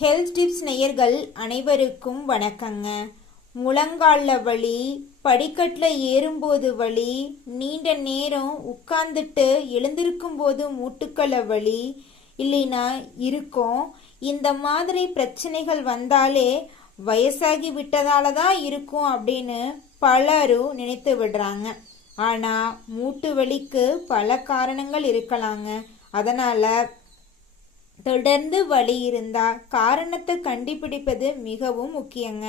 Health tips நேயர்கள் அனைவருக்கும் வணக்கங்க. முழங்கால்ல வலி, படிக்கட்டில் ஏறும்போது வலி, நீண்ட நேரம் உட்கார்ந்துட்டு எழுந்திருக்கும் போது மூட்டுக்கள வலி இல்லைனா இருக்கும். இந்த மாதிரி பிரச்சனைகள் வந்தாலே வயசாகி விட்டதால தான் இருக்கும் அப்படின்னு பலரும் நினைத்து விடுறாங்க. ஆனால் மூட்டு வலிக்கு பல காரணங்கள் இருக்கலாங்க. அதனால் தொடர்ந்து வலி இருந்தா காரணத்தை கண்டுபிடிப்பது மிகவும் முக்கியங்க.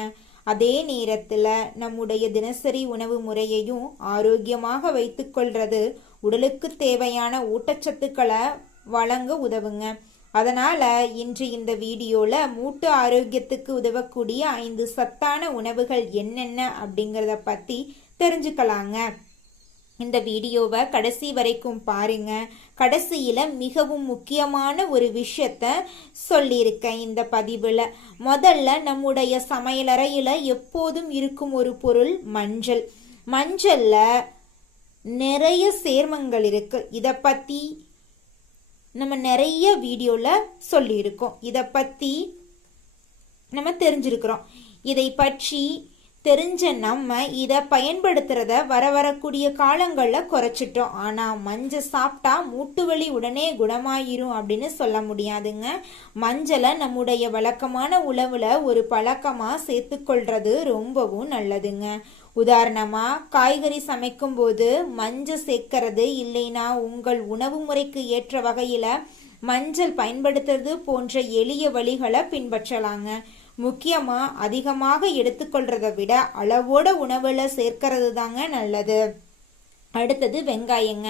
அதே நேரத்தில் நம்முடைய தினசரி உணவு முறையையும் ஆரோக்கியமாக வைத்துக்கொள்றது உடலுக்கு தேவையான ஊட்டச்சத்துக்களை வழங்க உதவுங்க. அதனால இன்று இந்த வீடியோல மூட்டு ஆரோக்கியத்துக்கு உதவக்கூடிய 5 சத்தான உணவுகள் என்னென்ன அப்படிங்கிறத பத்தி தெரிஞ்சுக்கலாங்க. இந்த வீடியோவை கடைசி வரைக்கும் பாருங்க. கடைசியில மிகவும் முக்கியமான ஒரு விஷயத்த சொல்லியிருக்கேன் இந்த பதிவுல. முதல்ல நம்முடைய சமையலறையில எப்போதும் இருக்கும் ஒரு பொருள் மஞ்சள். மஞ்சள்ல நிறைய சேர்மங்கள் இருக்கு. இதை பத்தி நம்ம நிறைய வீடியோல சொல்லியிருக்கோம். இதை பத்தி நம்ம தெரிஞ்சிருக்கிறோம். இதை பற்றி தெரிஞ்ச நம்ம இதை பயன்படுத்துறத வரக்கூடிய காலங்களில் குறைச்சிட்டோம். ஆனால் மஞ்சள் சாப்பிட்டா மூட்டு வலி உடனே குணமாயிரும் அப்படின்னு சொல்ல முடியாதுங்க. மஞ்சளை நம்முடைய வழக்கமான உணவுல ஒரு பழக்கமாக சேர்த்துக்கொள்றது ரொம்பவும் நல்லதுங்க. உதாரணமாக காய்கறி சமைக்கும் போது மஞ்சள் சேர்க்கறது, இல்லைன்னா உங்கள் உணவு முறைக்கு ஏற்ற வகையில் மஞ்சள் பயன்படுத்துறது போன்ற எளிய வழிகளை பின்பற்றலாங்க. முக்கியமா அதிகமாக எடுத்துக்கொள்றதை விட அளவோட உணவுல சேர்க்கறது தாங்க நல்லது. அடுத்தது வெங்காயங்க.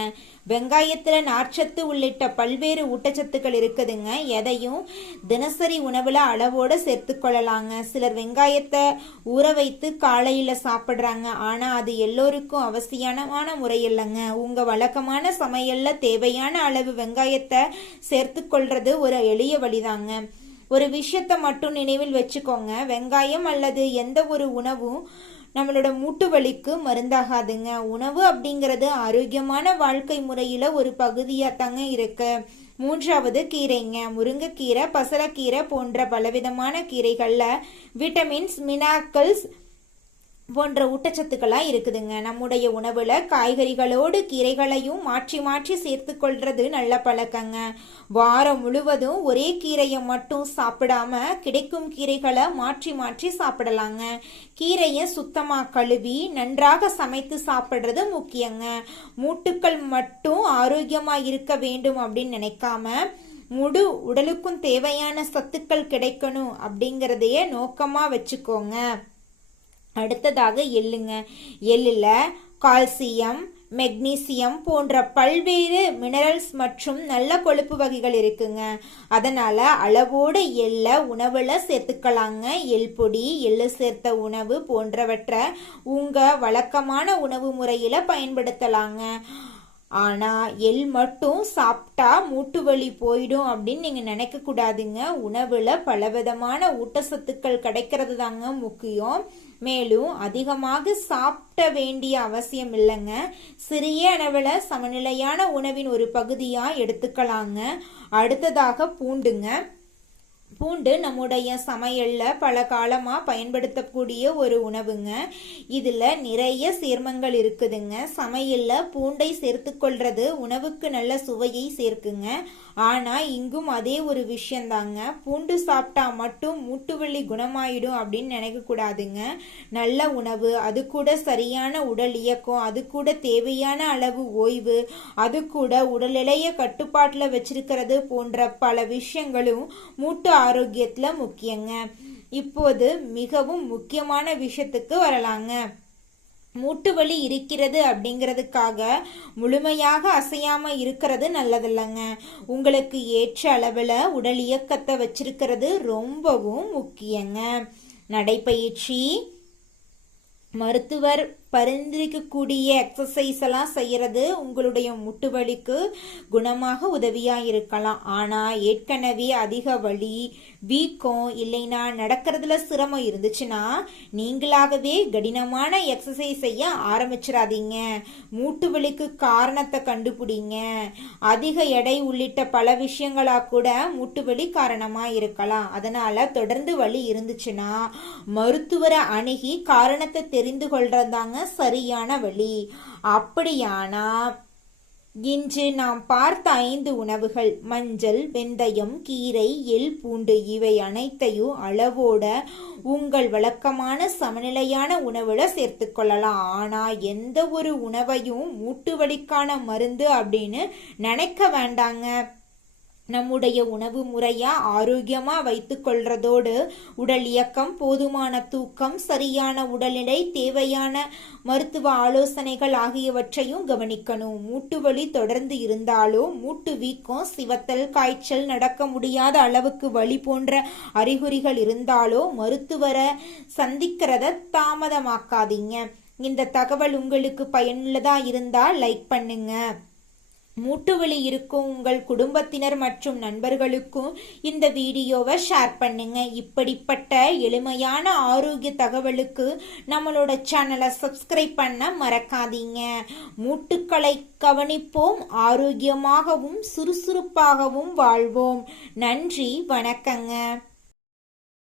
வெங்காயத்துல நார்ச்சத்து உள்ளிட்ட பல்வேறு ஊட்டச்சத்துக்கள் இருக்குதுங்க. எதையும் தினசரி உணவுல அளவோட சேர்த்து கொள்ளலாங்க. சிலர் வெங்காயத்தை ஊற வைத்து காலையில சாப்பிடுறாங்க. ஆனா அது எல்லோருக்கும் அவசியமான முறை இல்லைங்க. உங்க வழக்கமான சமையல்ல தேவையான அளவு வெங்காயத்தை சேர்த்து கொள்றது ஒரு எளிய வழிதாங்க. ஒரு விஷயத்தை மட்டும் நினைவில் வச்சுக்கோங்க. வெங்காயம் அல்லது எந்த ஒரு உணவும் நம்மளோட மூட்டு வலிக்கு மருந்தாகாதுங்க. உணவு அப்படிங்கிறது ஆரோக்கியமான வாழ்க்கை முறையில ஒரு பகுதியாக தாங்க இருக்கு. மூன்றாவது கீரைங்க. முருங்கைக்கீரை, பசலக்கீரை போன்ற பலவிதமான கீரைகள்ல விட்டமின்ஸ், மினரல்ஸ் போன்ற ஊட்டச்சத்துக்களா இருக்குதுங்க. நம்முடைய உணவுல காய்கறிகளோடு கீரைகளையும் மாற்றி மாற்றி சேர்த்து கொள்றது நல்ல பழக்கங்க. வாரம் முழுவதும் ஒரே கீரையை மட்டும் சாப்பிடாம கிடைக்கும் கீரைகளை மாற்றி மாற்றி சாப்பிடலாங்க. கீரையை சுத்தமா கழுவி நன்றாக சமைத்து சாப்பிடுறது முக்கியங்க. மூட்டுக்கள் மட்டும் ஆரோக்கியமா இருக்க வேண்டும் அப்படின்னு நினைக்காம முழு உடலுக்கும் தேவையான சத்துக்கள் கிடைக்கணும் அப்படிங்கிறதையே நோக்கமா வச்சுக்கோங்க. அடுத்ததாக எள்ளுங்க. எள்ளுல கால்சியம், மெக்னீசியம் போன்ற பல்வேறு மினரல்ஸ் மற்றும் நல்ல கொழுப்பு வகைகள் இருக்குங்க. அதனால அளவோடு எள்ளை உணவுல சேர்த்துக்கலாங்க. எள் பொடி, எள்ளு சேர்த்த உணவு போன்றவற்றை உங்க வழக்கமான உணவு முறையில பயன்படுத்தலாங்க. ஆனா எள் மட்டும் சாப்பிட்டா மூட்டு வலி போயிடும் அப்படின்னு நீங்க நினைக்க கூடாதுங்க. உணவுல பலவிதமான ஊட்டச்சத்துக்கள் கிடைக்கிறது தாங்க முக்கியம். மேலும் அதிகமாக சாப்பிட வேண்டிய அவசியம் இல்லைங்க. சிறிய அளவுல சமநிலையான உணவின் ஒரு பகுதியா எடுத்துக்கலாங்க. அடுத்ததாக பூண்டுங்க. பூண்டு நம்முடைய சமையல்ல பல காலமா பயன்படுத்தக்கூடிய ஒரு உணவுங்க. இதுல நிறைய சேர்மங்கள் இருக்குதுங்க. சமையல்ல பூண்டை சேர்த்து கொள்றது உணவுக்கு நல்ல சுவையை சேர்க்குங்க. ஆனா இங்கும் அதே ஒரு விஷயம்தாங்க. பூண்டு சாப்பிட்டா மட்டும் மூட்டு வலி குணமாயிடும் அப்படின்னு நினைக்க கூடாதுங்க. நல்ல உணவு, அது கூட சரியான உடல் இயக்கம், அது கூட தேவையான அளவு ஓய்வு, அது கூட உடல் எடையை கட்டுப்பாட்டுல வச்சிருக்கிறது போன்ற பல விஷயங்களும் மூட்டு ஆரோக்கியத்துல முக்கியங்க. இப்போது மிகவும் முக்கியமான விஷயத்துக்கு வரலாங்க. மூட்டு வலி இருக்கிறது அப்படிங்கிறதுக்காக முழுமையாக அசையாம இருக்கிறது நல்லதில்லைங்க. உங்களுக்கு ஏற்ற அளவுல உடல் இயக்கத்தை வச்சிருக்கிறது ரொம்பவும் முக்கியங்க. நடைப்பயிற்சி, மருத்துவர் பரிந்துரைக்கக்கூடிய எக்ஸசைஸ் எல்லாம் செய்யறது உங்களுடைய முட்டு வலிக்கு குணமாக உதவியா இருக்கலாம். ஆனா ஏற்கனவே அதிக வலி, வீக்கம் இல்லைன்னா நடக்கிறதுல சிரமம் இருந்துச்சுன்னா நீங்களாகவே கடினமான எக்ஸசைஸ் செய்ய ஆரம்பிச்சிடாதீங்க. மூட்டு வலிக்கு காரணத்தை கண்டுபிடிங்க. அதிக எடை உள்ளிட்ட பல விஷயங்களா கூட மூட்டு வலி காரணமா இருக்கலாம். அதனால தொடர்ந்து வலி இருந்துச்சுன்னா மருத்துவரை அணுகி காரணத்தை தெரிந்து கொள்றதாங்க சரியான வழி. அப்படியானா இன்று நாம் பார்த்த 5 உணவுகள் மஞ்சள், வெந்தயம், கீரை, எள், பூண்டு இவை அனைத்தையும் அளவோட உங்கள் வழக்கமான சமநிலையான உணவுல சேர்த்து கொள்ளலாம். ஆனா எந்த ஒரு உணவையும் மூட்டு வலிக்கான மருந்து அப்படின்னு நினைக்க வேண்டாங்க. நம்முடைய உணவு முறையா ஆரோக்கியமா வைத்து கொள்றதோடு உடல் இயக்கம், போதுமான தூக்கம், சரியான உடல்நிலை, தேவையான மருத்துவ ஆலோசனைகள் ஆகியவற்றையும் கவனிக்கணும். மூட்டு வலி தொடர்ந்து இருந்தாலும் மூட்டு வீக்கம், சிவத்தல், காய்ச்சல், நடக்க முடியாத அளவுக்கு வலி போன்ற அறிகுறிகள் இருந்தாலோ மருத்துவரை சந்திக்கிறத தாமதமாக்காதீங்க. இந்த தகவல் உங்களுக்கு பயனுள்ளதா இருந்தா லைக் பண்ணுங்க. மூட்டுவலி இருக்கும் உங்கள் குடும்பத்தினர் மற்றும் நண்பர்களுக்கும் இந்த வீடியோவை ஷேர் பண்ணுங்க. இப்படிப்பட்ட எளிமையான ஆரோக்கிய தகவலுக்கு நம்மளோட சேனலை சப்ஸ்கிரைப் பண்ண மறக்காதீங்க. மூட்டுக்களை கவனிப்போம், ஆரோக்கியமாகவும் சுறுசுறுப்பாகவும் வாழ்வோம். நன்றி, வணக்கங்க.